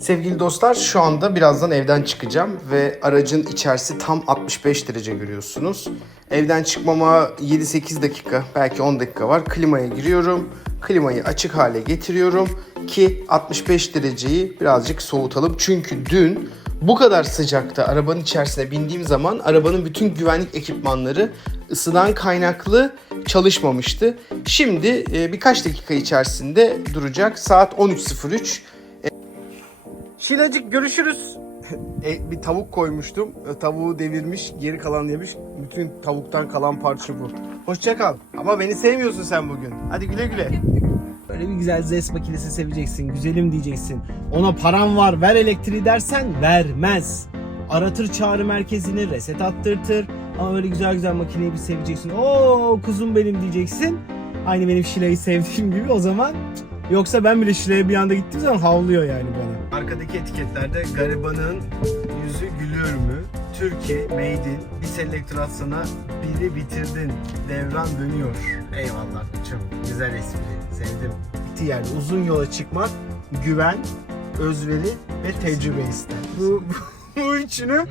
Sevgili dostlar şu anda birazdan evden çıkacağım ve aracın içerisi tam 65 derece görüyorsunuz. Evden çıkmama 7-8 dakika belki 10 dakika var. Klimaya giriyorum. Klimayı açık hale getiriyorum ki 65 dereceyi birazcık soğutalım. Çünkü dün bu kadar sıcakta arabanın içerisine bindiğim zaman arabanın bütün güvenlik ekipmanları ısıdan kaynaklı çalışmamıştı. Şimdi e, birkaç dakika içerisinde duracak. Saat 13.03. Şilacık görüşürüz. E, bir tavuk koymuştum. E, Tavuğu devirmiş, geri kalan yemiş. Bütün tavuktan kalan parça bu. Hoşça kal. Ama beni sevmiyorsun sen bugün. Hadi güle güle. Böyle bir güzel zes makinesi seveceksin. Güzelim diyeceksin. Ona param var ver elektriği dersen vermez. Aratır çağrı merkezini reset attırtır. Ama böyle güzel güzel makineyi bir seveceksin. Oo kuzum benim diyeceksin. Aynı benim Şile'yi sevdiğim gibi o zaman Yoksa ben bile Şile'ye bir anda gittiğim zaman havlıyor yani bana. Arkadaki etiketlerde garibanın yüzü gülüyor mu? Türkiye made in bir elektrosyona biri bitirdin. Devran dönüyor. Eyvallah çok güzel espri. Sevdim. Bitti yani uzun yola çıkmak güven, özveri ve tecrübe ister. Bu, bu, bu üçünü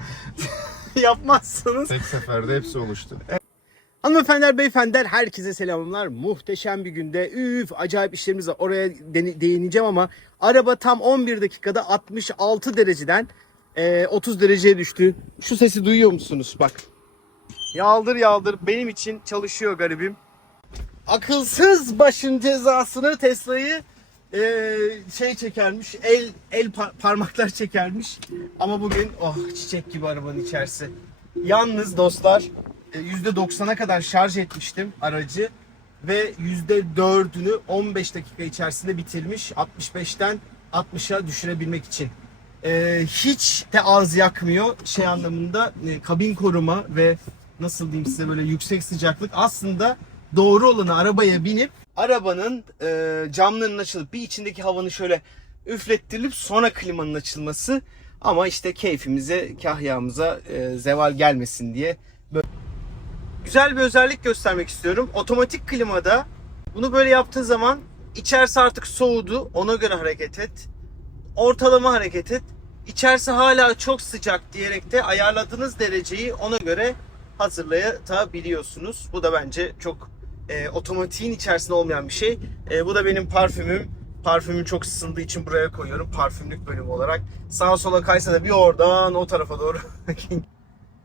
yapmazsanız Tek seferde hepsi oluştu. Hanımefendiler, beyefendiler herkese selamlar. Muhteşem bir günde üf acayip işlerimiz var. Oraya değineceğim ama araba tam 11 dakikada 66 dereceden e, 30 dereceye düştü. Şu sesi duyuyor musunuz? Bak. Yaldır yaldır benim için çalışıyor garibim. Akılsız başın cezasını Tesla'yı e, şey çekermiş, el el par- parmaklar çekermiş. Ama bugün oh çiçek gibi arabanın içerisi. Yalnız dostlar %90'a kadar şarj etmiştim aracı ve %4'ünü 15 dakika içerisinde bitirmiş 65'ten 60'a düşürebilmek için. E, hiç de az yakmıyor şey anlamında e, kabin koruma ve nasıl diyeyim size böyle yüksek sıcaklık aslında doğru olanı arabaya binip arabanın e, camlarının açılıp bir içindeki havanı şöyle üflettirilip sonra klimanın açılması ama işte keyfimize kahyamıza e, zeval gelmesin diye güzel bir özellik göstermek istiyorum. Otomatik klimada bunu böyle yaptığın zaman içerisi artık soğudu. Ona göre hareket et. Ortalama hareket et. İçerisi hala çok sıcak diyerek de ayarladığınız dereceyi ona göre hazırlayabiliyorsunuz. Bu da bence çok e, otomatiğin içerisinde olmayan bir şey. E, bu da benim parfümüm. Parfümüm çok ısındığı için buraya koyuyorum. Parfümlük bölüm olarak. Sağa sola kaysa da bir oradan o tarafa doğru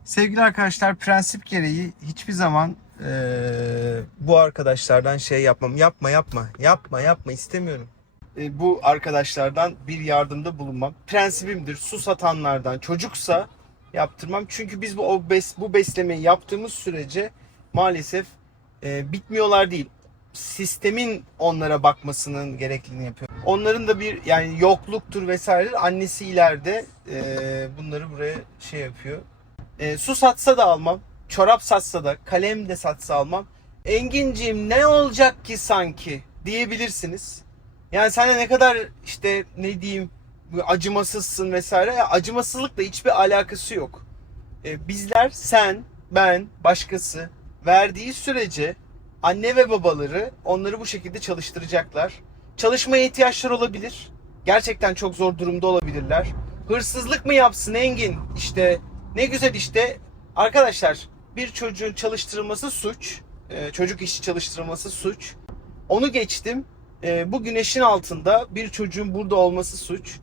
Sevgili arkadaşlar prensip gereği hiçbir zaman eee, bu arkadaşlardan şey yapmam. Yapma yapma yapma yapma istemiyorum. E, bu arkadaşlardan bir yardımda bulunmam. Prensibimdir. Su satanlardan çocuksa yaptırmam. Çünkü biz bu o bu beslemeyi yaptığımız sürece maalesef e, bitmiyorlar değil. Sistemin onlara bakmasının gerekliliğini yapıyor. Onların da bir yani yokluktur vesaire. Annesi ileride e, bunları buraya şey yapıyor. E, su satsa da almam. Çorap satsa da, kalem de satsa almam. Enginciğim ne olacak ki sanki diyebilirsiniz. Yani sen de ne kadar işte ne diyeyim acımasızsın vesaire. Ya, acımasızlıkla hiçbir alakası yok. E, bizler sen, ben, başkası verdiği sürece anne ve babaları onları bu şekilde çalıştıracaklar. Çalışmaya ihtiyaçları olabilir. Gerçekten çok zor durumda olabilirler. Hırsızlık mı yapsın Engin? İşte ne güzel işte. Arkadaşlar bir çocuğun çalıştırılması suç. Ee, çocuk işi çalıştırılması suç. Onu geçtim. Ee, bu güneşin altında bir çocuğun burada olması suç.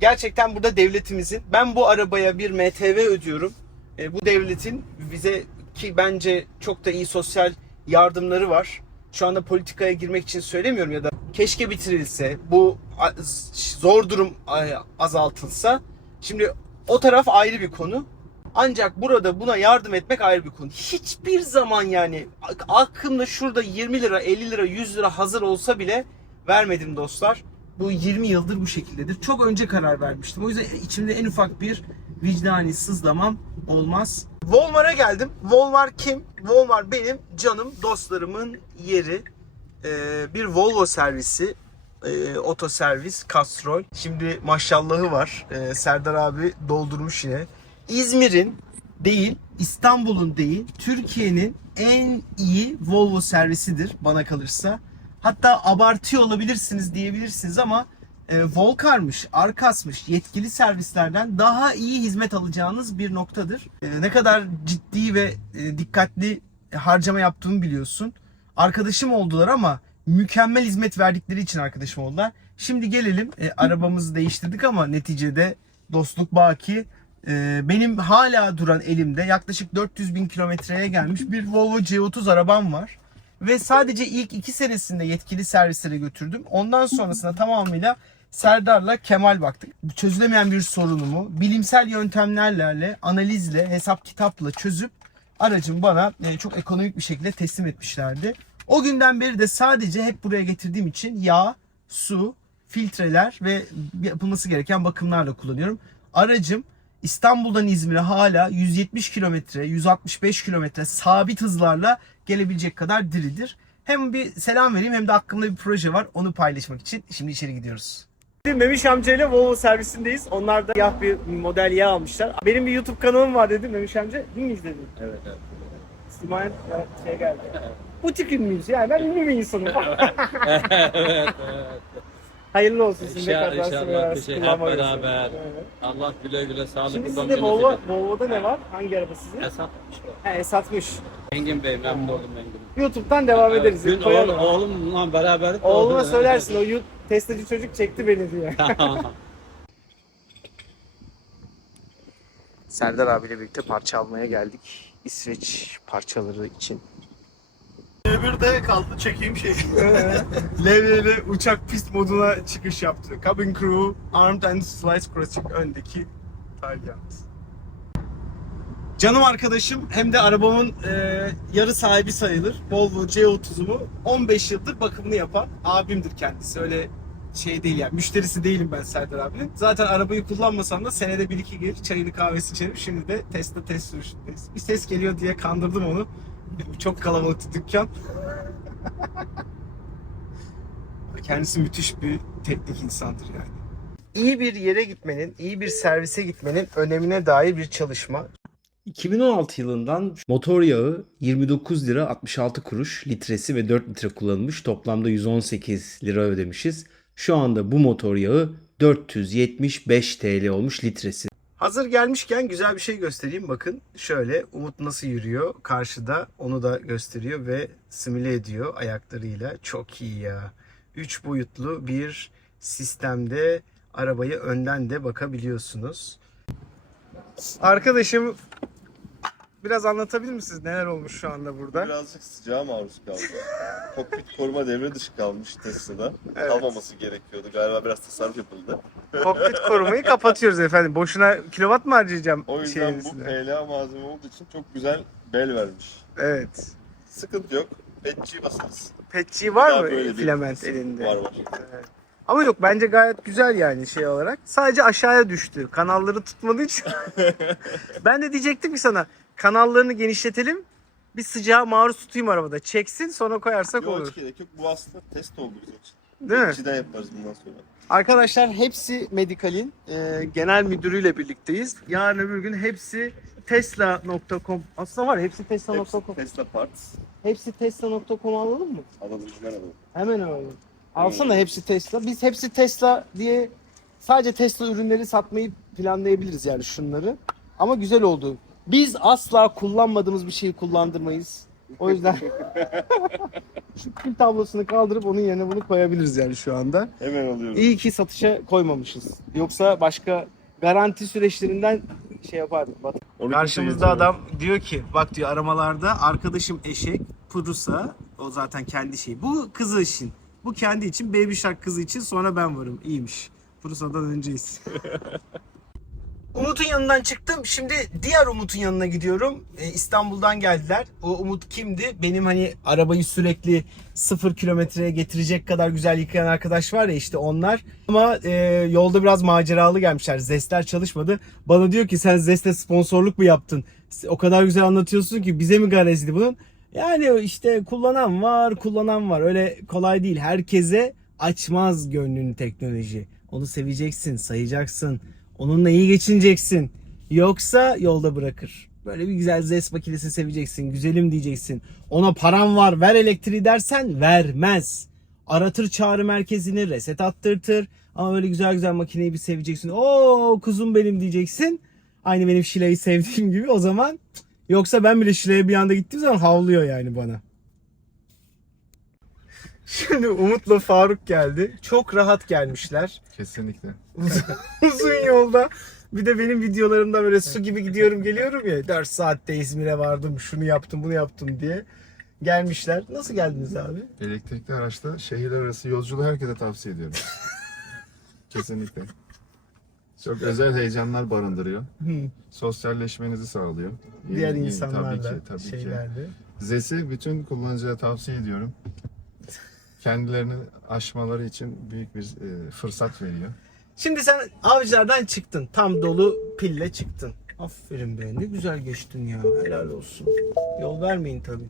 Gerçekten burada devletimizin ben bu arabaya bir MTV ödüyorum. Ee, bu devletin bize ki bence çok da iyi sosyal yardımları var. Şu anda politikaya girmek için söylemiyorum ya da keşke bitirilse, bu zor durum azaltılsa. Şimdi o taraf ayrı bir konu. Ancak burada buna yardım etmek ayrı bir konu. Hiçbir zaman yani ak- aklımda şurada 20 lira, 50 lira, 100 lira hazır olsa bile vermedim dostlar. Bu 20 yıldır bu şekildedir. Çok önce karar vermiştim. O yüzden içimde en ufak bir vicdani sızlamam olmaz. Volmar'a geldim. Volmar kim? Volmar benim canım dostlarımın yeri. Ee, bir Volvo servisi e, otoservis Castrol. Şimdi maşallahı var. Ee, Serdar abi doldurmuş yine. İzmir'in değil, İstanbul'un değil, Türkiye'nin en iyi Volvo servisidir bana kalırsa. Hatta abartıyor olabilirsiniz diyebilirsiniz ama e, Volkar'mış, Arkas'mış yetkili servislerden daha iyi hizmet alacağınız bir noktadır. E, ne kadar ciddi ve e, dikkatli harcama yaptığımı biliyorsun. Arkadaşım oldular ama mükemmel hizmet verdikleri için arkadaşım oldular. Şimdi gelelim e, arabamızı değiştirdik ama neticede dostluk baki. E, benim hala duran elimde yaklaşık 400 bin kilometreye gelmiş bir Volvo C30 arabam var. Ve sadece ilk iki senesinde yetkili servislere götürdüm. Ondan sonrasında tamamıyla Serdar'la Kemal baktık. Çözülemeyen bir sorunumu bilimsel yöntemlerle, analizle, hesap kitapla çözüp aracın bana e, çok ekonomik bir şekilde teslim etmişlerdi. O günden beri de sadece hep buraya getirdiğim için yağ, su, filtreler ve yapılması gereken bakımlarla kullanıyorum. Aracım İstanbul'dan İzmir'e hala 170 kilometre, 165 kilometre sabit hızlarla gelebilecek kadar diridir. Hem bir selam vereyim hem de aklımda bir proje var onu paylaşmak için. Şimdi içeri gidiyoruz. Memiş amcayla Volvo servisindeyiz. Onlar da yağ bir model yağ almışlar. Benim bir YouTube kanalım var dedim Memiş amca. Değil mi izledin? Evet evet. Simayen şey geldi. Butik ünlüyüz yani ben ünlü bir insanım. evet evet. Hayırlı olsun sizin de İnşallah, kazası kullanma hep arası. beraber. Evet. Allah güle güle sağlık Şimdi sizde Volvo, Volvo'da ne var? Hangi araba sizin? Esat. He, satmış. Engin Bey memnun oldum Engin. YouTube'dan devam ederiz. Gün Koyalım. oğlum, oğlumla beraber. Oğluna söylersin o yu- testeci çocuk çekti beni diye. Serdar abiyle birlikte parça almaya geldik. İsveç parçaları için. Bir de kaldı çekeyim şey. Levyeli uçak pist moduna çıkış yaptı. Cabin crew, armed and slice crossing öndeki Talyant. Canım arkadaşım hem de arabamın e, yarı sahibi sayılır. Volvo C30'umu 15 yıldır bakımını yapan abimdir kendisi. Öyle şey değil yani müşterisi değilim ben Serdar abinin. Zaten arabayı kullanmasam da senede bir iki gelir çayını kahvesi içerim. Şimdi de Tesla test sürüşündeyiz. Bir ses geliyor diye kandırdım onu. Çok kalabalıktı dükkan. Kendisi müthiş bir teknik insandır yani. İyi bir yere gitmenin, iyi bir servise gitmenin önemine dair bir çalışma. 2016 yılından motor yağı 29 lira 66 kuruş litresi ve 4 litre kullanılmış. Toplamda 118 lira ödemişiz. Şu anda bu motor yağı 475 TL olmuş litresi. Hazır gelmişken güzel bir şey göstereyim. Bakın şöyle Umut nasıl yürüyor karşıda onu da gösteriyor ve simüle ediyor ayaklarıyla. Çok iyi ya. 3 boyutlu bir sistemde arabayı önden de bakabiliyorsunuz. Arkadaşım biraz anlatabilir misiniz neler olmuş şu anda burada? Birazcık sıcağa maruz kaldı. Kokpit koruma devre dışı kalmış Tesla'da. Evet. Kalmaması gerekiyordu. Galiba biraz tasarruf yapıldı. Kokpit korumayı kapatıyoruz efendim. Boşuna kilowatt mı harcayacağım O yüzden bu üstüne? PLA malzeme olduğu için çok güzel bel vermiş. Evet. Sıkıntı yok. Petçiyi basarız. Petçi var Daha mı böyle filament elinde? Var var. Evet. Ama yok bence gayet güzel yani şey olarak. Sadece aşağıya düştü. Kanalları tutmadığı için. ben de diyecektim ki sana kanallarını genişletelim. Bir sıcağa maruz tutayım arabada. Çeksin sonra koyarsak Yok olur. hiç gerek yok. Bu aslında test oldu bizim için. Değil mi? Petçiden yaparız bundan sonra. Arkadaşlar hepsi Medical'in e, genel müdürüyle birlikteyiz. Yarın öbür gün hepsi Tesla.com aslında var ya, hepsi Hepsi Tesla.com. Tesla Parts. Hepsi Tesla.com alalım mı? Alalım hemen alalım. Hemen alalım. Alsana hepsi Tesla. Biz hepsi Tesla diye sadece Tesla ürünleri satmayı planlayabiliriz yani şunları. Ama güzel oldu. Biz asla kullanmadığımız bir şeyi kullandırmayız. O yüzden şu pil tablosunu kaldırıp onun yerine bunu koyabiliriz yani şu anda. Hemen alıyorum. İyi ki satışa koymamışız. Yoksa başka garanti süreçlerinden şey yapardık. 12 Karşımızda adam diyor ki bak diyor aramalarda arkadaşım eşek, Prusa o zaten kendi şey. Bu kızı için. Bu kendi için, Baby Shark kızı için sonra ben varım. İyiymiş. Prusa'dan önceyiz. Umut'un yanından çıktım. Şimdi diğer Umut'un yanına gidiyorum. Ee, İstanbul'dan geldiler. O Umut kimdi? Benim hani arabayı sürekli sıfır kilometreye getirecek kadar güzel yıkayan arkadaş var ya işte onlar. Ama e, yolda biraz maceralı gelmişler. Zestler çalışmadı. Bana diyor ki sen Zest'e sponsorluk mu yaptın? O kadar güzel anlatıyorsun ki bize mi garezdi bunun? Yani işte kullanan var, kullanan var. Öyle kolay değil. Herkese açmaz gönlünü teknoloji. Onu seveceksin, sayacaksın. Onunla iyi geçineceksin. Yoksa yolda bırakır. Böyle bir güzel zest makinesi seveceksin. Güzelim diyeceksin. Ona param var ver elektriği dersen vermez. Aratır çağrı merkezini reset attırtır. Ama böyle güzel güzel makineyi bir seveceksin. Oo kuzum benim diyeceksin. Aynı benim Şile'yi sevdiğim gibi o zaman. Yoksa ben bile Şile'ye bir anda gittiğim zaman havlıyor yani bana. Şimdi Umut'la Faruk geldi. Çok rahat gelmişler. Kesinlikle. Uzun yolda. Bir de benim videolarımda böyle su gibi gidiyorum geliyorum ya. 4 saatte İzmir'e vardım, şunu yaptım, bunu yaptım diye. Gelmişler. Nasıl geldiniz abi? Elektrikli araçta şehirler arası yolculuğu herkese tavsiye ediyorum. Kesinlikle. Çok özel heyecanlar barındırıyor. Hı. Sosyalleşmenizi sağlıyor. Diğer yeni- insanlarla, tabii ki, tabii ki. şeylerle. ZES'i bütün kullanıcıya tavsiye ediyorum. Kendilerini aşmaları için büyük bir e, fırsat veriyor. Şimdi sen avcılardan çıktın. Tam dolu pille çıktın. Aferin be ne güzel geçtin ya. Helal olsun. Yol vermeyin tabii.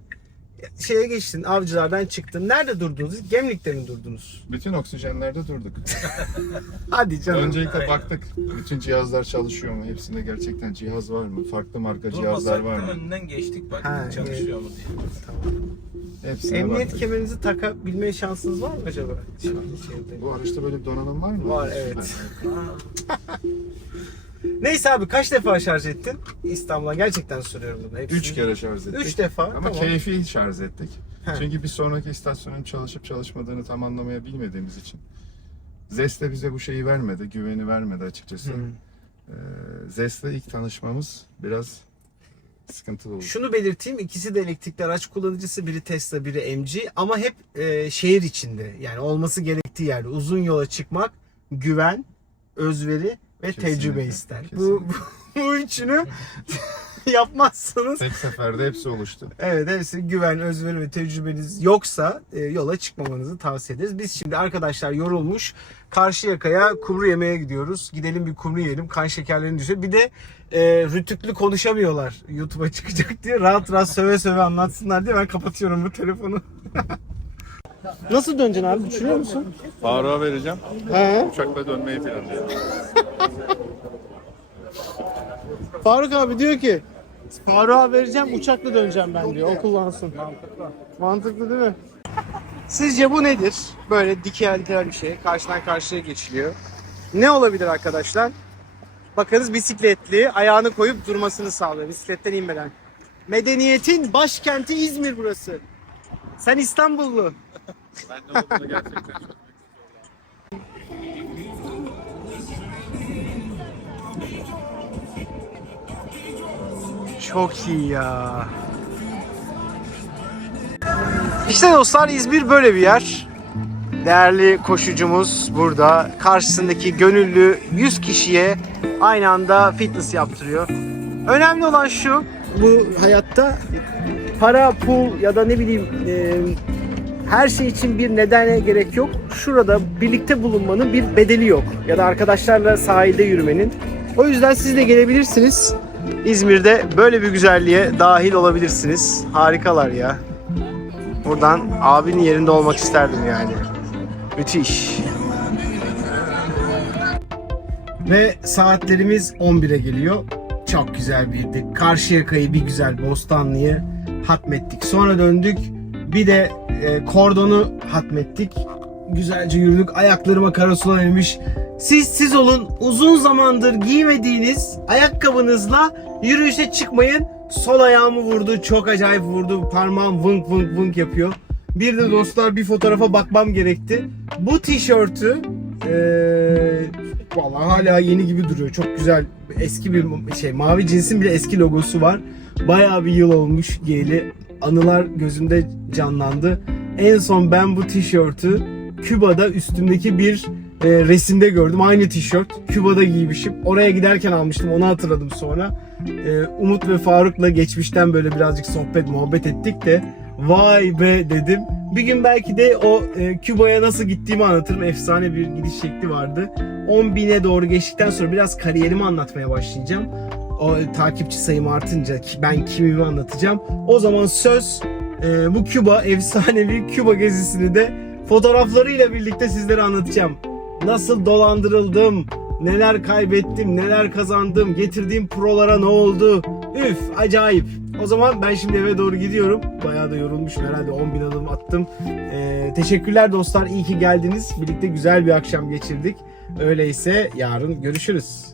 Şeye geçtin avcılardan çıktın. Nerede durdunuz? Gemlik'te mi durdunuz? Bütün oksijenlerde durduk. Hadi canım. Öncelikle baktık. Bütün cihazlar çalışıyor mu? Hepsinde gerçekten cihaz var mı? Farklı marka cihazlar var Durmasak da mı? önünden geçtik bak Ha, çalışıyor mu diye. Hepsine Emniyet baktık. kemerinizi takabilme şansınız var mı acaba? Şimdi. Bu araçta böyle bir donanım var mı? Var, evet. Neyse abi kaç defa şarj ettin? İstanbul'a gerçekten soruyorum bunu. Hepsini. Üç kere şarj ettik. Üç defa. Ama tamam. keyfi şarj ettik. He. Çünkü bir sonraki istasyonun çalışıp çalışmadığını tam anlamayabilmediğimiz için. ZES de bize bu şeyi vermedi, güveni vermedi açıkçası. Hı. Ee, ZES'le ilk tanışmamız biraz sıkıntılı oldu. Şunu belirteyim ikisi de elektrikli araç kullanıcısı biri Tesla biri MG ama hep e, şehir içinde yani olması gerektiği yerde uzun yola çıkmak güven, özveri ve Kesinlikle, tecrübe ister. Bu, kesinlikle. bu, bu üçünü yapmazsanız Tek seferde hepsi oluştu. evet hepsi güven, özveri ve tecrübeniz yoksa e, yola çıkmamanızı tavsiye ederiz. Biz şimdi arkadaşlar yorulmuş Karşıyaka'ya kumru yemeye gidiyoruz. Gidelim bir kumru yiyelim kan şekerlerini düşür. Bir de e, rütüklü konuşamıyorlar YouTube'a çıkacak diye rahat rahat söve söve anlatsınlar diye ben kapatıyorum bu telefonu. Nasıl döneceksin abi düşünüyor musun? Faruk'a vereceğim. He. Uçakla dönmeyi planlıyorum. Faruk abi diyor ki Faruk'a vereceğim uçakla döneceğim ben diyor. O kullansın. Mantıklı. Mantıklı değil mi? Sizce bu nedir? Böyle dikel bir şey. Karşıdan karşıya geçiliyor. Ne olabilir arkadaşlar? Bakınız bisikletli ayağını koyup durmasını sağlıyor bisikletten inmeden. Medeniyetin başkenti İzmir burası. Sen İstanbullu. Ben de gerçekten çok Çok iyi ya. İşte dostlar İzmir böyle bir yer. Değerli koşucumuz burada. Karşısındaki gönüllü 100 kişiye aynı anda fitness yaptırıyor. Önemli olan şu bu hayatta para, pul ya da ne bileyim e, her şey için bir nedene gerek yok. Şurada birlikte bulunmanın bir bedeli yok. Ya da arkadaşlarla sahilde yürümenin. O yüzden siz de gelebilirsiniz. İzmir'de böyle bir güzelliğe dahil olabilirsiniz. Harikalar ya. Buradan abinin yerinde olmak isterdim yani. Müthiş. Ve saatlerimiz 11'e geliyor. Çok güzel birdi. Karşıyaka'yı bir güzel Bostanlı'yı hatmettik. Sonra döndük. Bir de e, kordonu hatmettik. Güzelce yürüdük. Ayaklarıma karasula inmiş. Siz siz olun. Uzun zamandır giymediğiniz ayakkabınızla yürüyüşe çıkmayın. Sol ayağımı vurdu. Çok acayip vurdu. Parmağım vınk vınk vınk yapıyor. Bir de dostlar bir fotoğrafa bakmam gerekti. Bu tişörtü eee vallahi hala yeni gibi duruyor. Çok güzel eski bir şey mavi cinsin bile eski logosu var. Bayağı bir yıl olmuş giyeli. Anılar gözümde canlandı. En son ben bu tişörtü Küba'da üstümdeki bir e, resimde gördüm. Aynı tişört. Küba'da giymişim. Oraya giderken almıştım. Onu hatırladım sonra. E, Umut ve Faruk'la geçmişten böyle birazcık sohbet muhabbet ettik de vay be dedim. Bir gün belki de o e, Küba'ya nasıl gittiğimi anlatırım. Efsane bir gidiş şekli vardı. 10 bine doğru geçtikten sonra biraz kariyerimi anlatmaya başlayacağım. O takipçi sayım artınca ben kimimi anlatacağım. O zaman söz e, bu Küba efsanevi Küba gezisini de fotoğraflarıyla birlikte sizlere anlatacağım. Nasıl dolandırıldım, neler kaybettim, neler kazandım, getirdiğim prolara ne oldu. Üf acayip. O zaman ben şimdi eve doğru gidiyorum. Bayağı da yorulmuşum herhalde 10 bin adım attım. Ee, teşekkürler dostlar iyi ki geldiniz. Birlikte güzel bir akşam geçirdik. Öyleyse yarın görüşürüz.